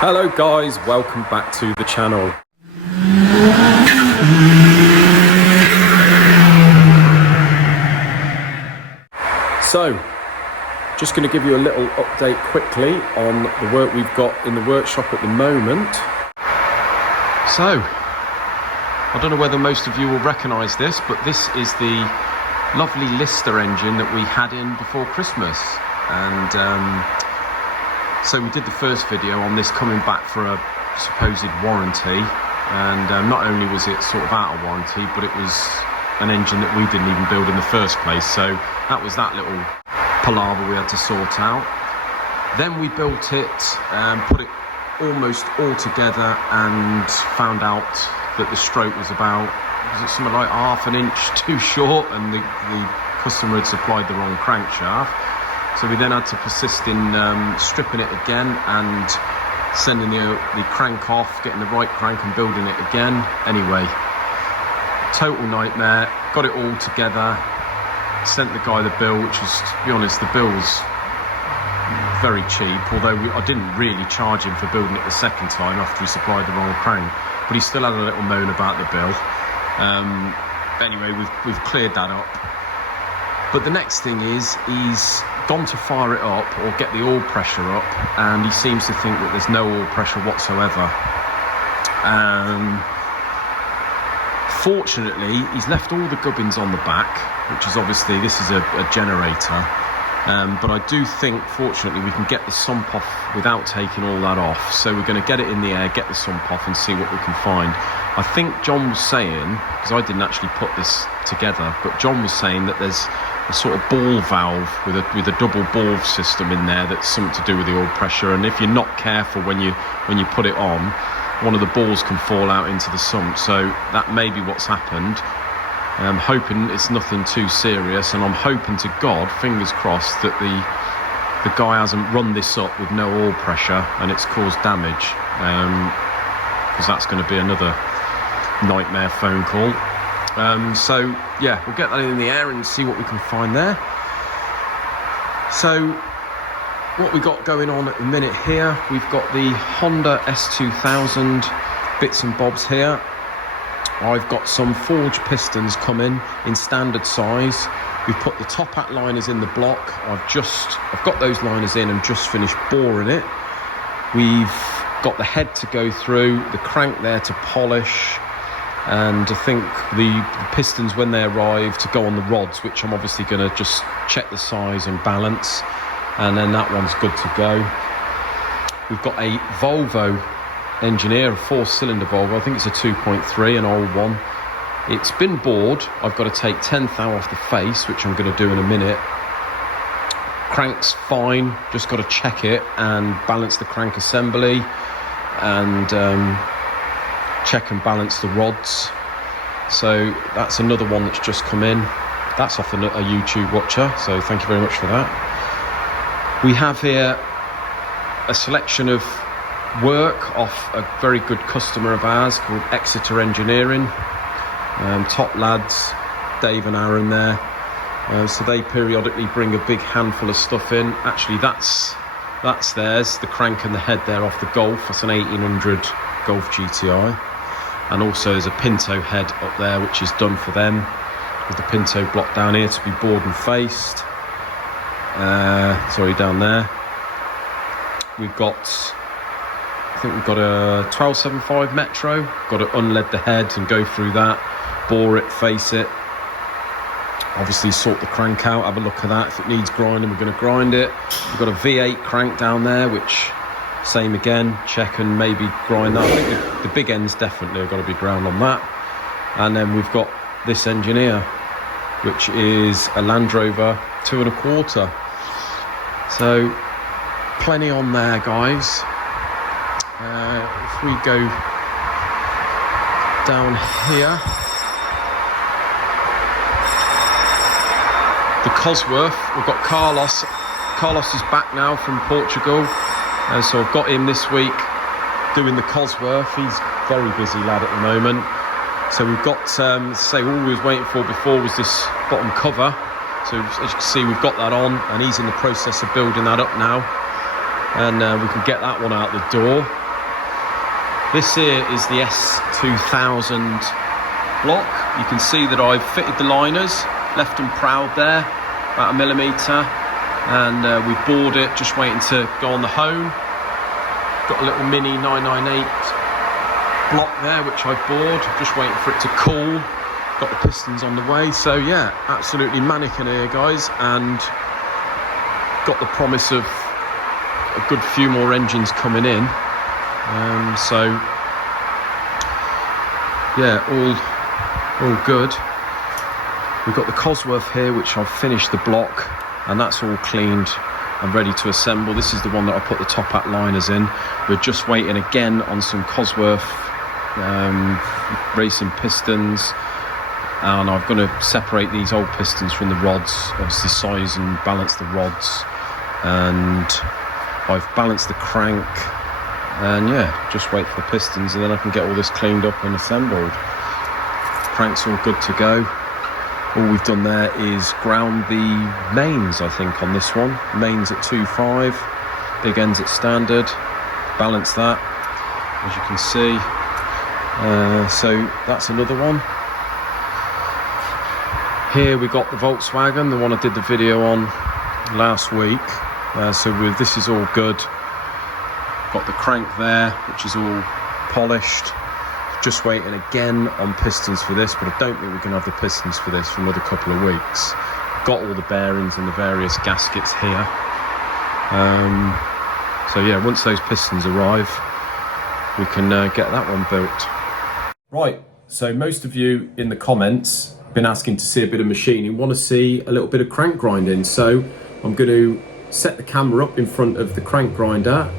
Hello guys, welcome back to the channel. So, just going to give you a little update quickly on the work we've got in the workshop at the moment. So, I don't know whether most of you will recognise this, but this is the lovely Lister engine that we had in before Christmas. And so we did the first video on this coming back for a supposed warranty, and not only was it sort of out of warranty, but it was an engine that we didn't even build in the first place. So that was that little palaver we had to sort out. Then we built it, put it almost all together, and found out that the stroke was about, was it something like ½ an inch too short, and the customer had supplied the wrong crankshaft. So we then had to persist in stripping it again and sending the crank off, getting the right crank and building it again. Anyway, total nightmare. Got it all together, sent the guy the bill, which was, to be honest, the bill's very cheap, although I didn't really charge him for building it the second time after he supplied the wrong crank, but he still had a little moan about the bill. Anyway, we've cleared that up. But the next thing is, he's gone to fire it up or get the oil pressure up, and he seems to think that there's no oil pressure whatsoever. Fortunately, he's left all the gubbins on the back, which is obviously, this is a generator. But I do think, fortunately, we can get the sump off without taking all that off. So we're going to get it in the air, get the sump off, and see what we can find. I think John was saying, because I didn't actually put this together, but John was saying that there's a sort of ball valve with a double ball system in there that's something to do with the oil pressure, and if you're not careful when you put it on, one of the balls can fall out into the sump. So that may be what's happened. I'm hoping it's nothing too serious, and I'm hoping to God, fingers crossed, that the guy hasn't run this up with no oil pressure and it's caused damage, because that's going to be another nightmare phone call. So yeah, we'll get that in the air and see what we can find there. So what we got going on at the minute here, we've got the Honda S2000 bits and bobs here. I've got some forged pistons coming in standard size. We've put the top hat liners in the block. I've got those liners in and just finished boring it. We've got the head to go through, the crank there to polish, and I think the pistons, when they arrive, to go on the rods, which I'm obviously going to just check the size and balance, and then that one's good to go. We've got a Volvo Engineer, a 4-cylinder Volvo. I think it's a 2.3, an old one. It's been bored. I've got to take 10th thou off the face, which I'm going to do in a minute. Crank's fine, just got to check it and balance the crank assembly, and check and balance the rods. So that's another one that's just come in. That's off a YouTube watcher, so thank you very much for that. We have here a selection of work off a very good customer of ours called Exeter Engineering. Top lads, Dave and Aaron there. So they periodically bring a big handful of stuff in. Actually, that's theirs, the crank and the head there off the Golf. That's an 1800 Golf GTI. And also there's a Pinto head up there, which is done for them, with the Pinto block down here to be bored and faced. Sorry, down there. We've got, I think we've got a 1275 Metro. Got to unlead the head and go through that, bore it, face it. Obviously sort the crank out, have a look at that. If it needs grinding, we're going to grind it. We've got a V8 crank down there, which, same again, check and maybe grind that. I think the big ends definitely have got to be ground on that. And then we've got this Engineer, which is a Land Rover 2 1/4. So plenty on there, guys. If we go down here, the Cosworth, we've got Carlos. Carlos is back now from Portugal, so I've got him this week doing the Cosworth. He's a very busy lad at the moment. So we've got, say, all we was waiting for before was this bottom cover. So as you can see, we've got that on, and he's in the process of building that up now, and we can get that one out the door. This here is the S2000 block. You can see that I've fitted the liners, left them proud there, about 1 millimetre, and we've bored it, just waiting to go on the hone. Got a little mini 998 block there, which I've bored, just waiting for it to cool. Got the pistons on the way, so yeah, absolutely manic in here, guys, and got the promise of a good few more engines coming in. So yeah, all good. We've got the Cosworth here, which I've finished the block, and that's all cleaned and ready to assemble. This is the one that I put the top hat liners in. We're just waiting again on some Cosworth racing pistons, and I'm going to separate these old pistons from the rods, obviously size and balance the rods, and I've balanced the crank, and yeah, just wait for the pistons, and then I can get all this cleaned up and assembled. Crank's all good to go. All we've done there is ground the mains, I think, on this one. Mains at 2.5, big ends at standard. Balance that, as you can see. So that's another one. Here we got the Volkswagen, the one I did the video on last week. This is all good. Got the crank there, which is all polished. Just waiting again on pistons for this, but I don't think we can have the pistons for this for another couple of weeks. Got all the bearings and the various gaskets here. So yeah, once those pistons arrive, we can get that one built. Right, so most of you in the comments have been asking to see a bit of machining, want to see a little bit of crank grinding. So I'm going to set the camera up in front of the crank grinder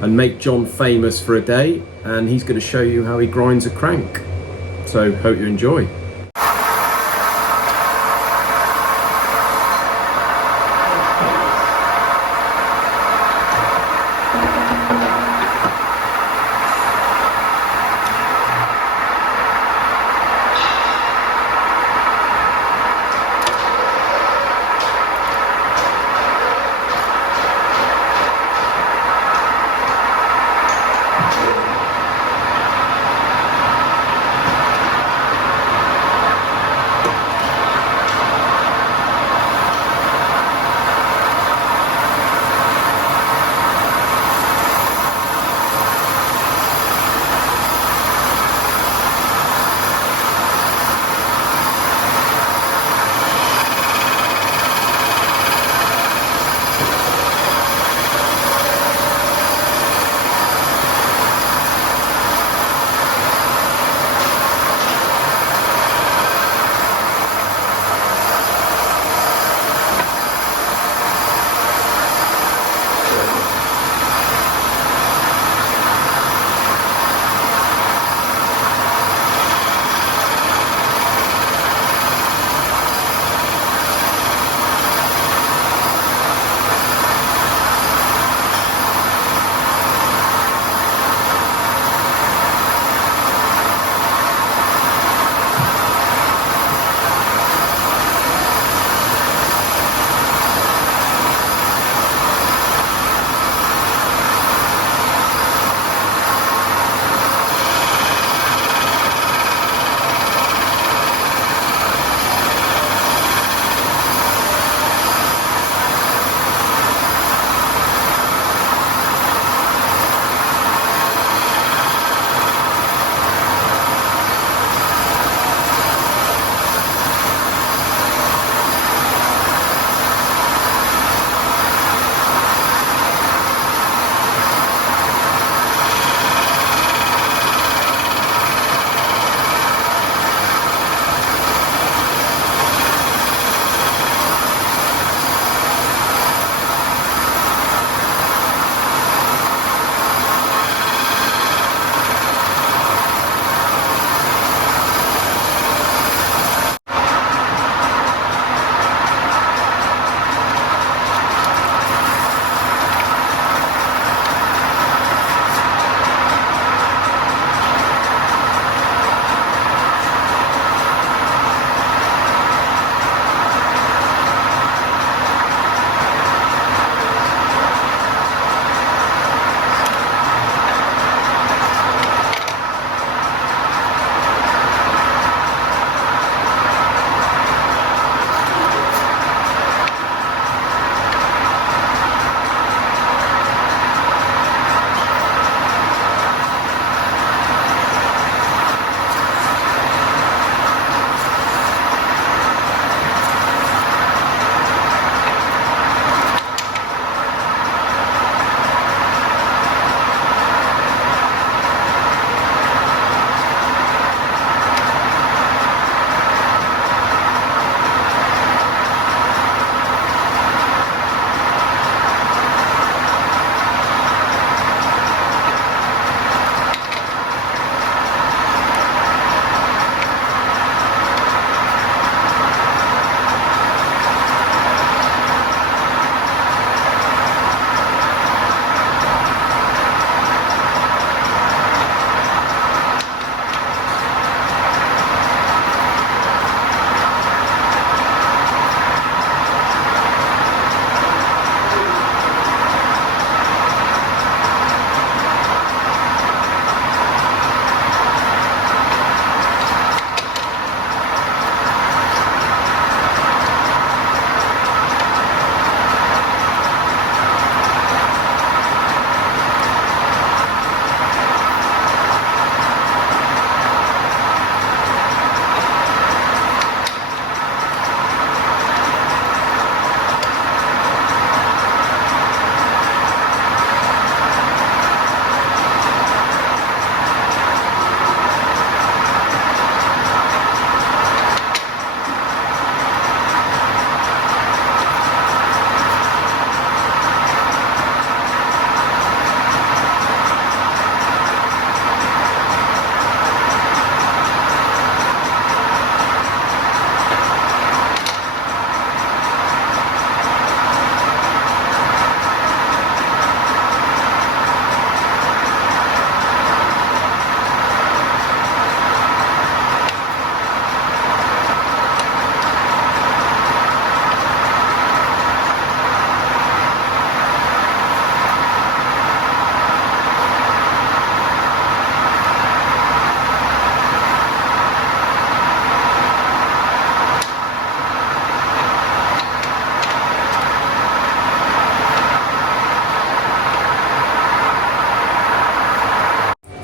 and make John famous for a day, and he's going to show you how he grinds a crank. So hope you enjoy.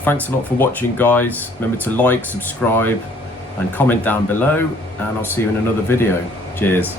thanks a lot for watching, guys. Remember to like, subscribe and comment down below, and I'll see you in another video. Cheers.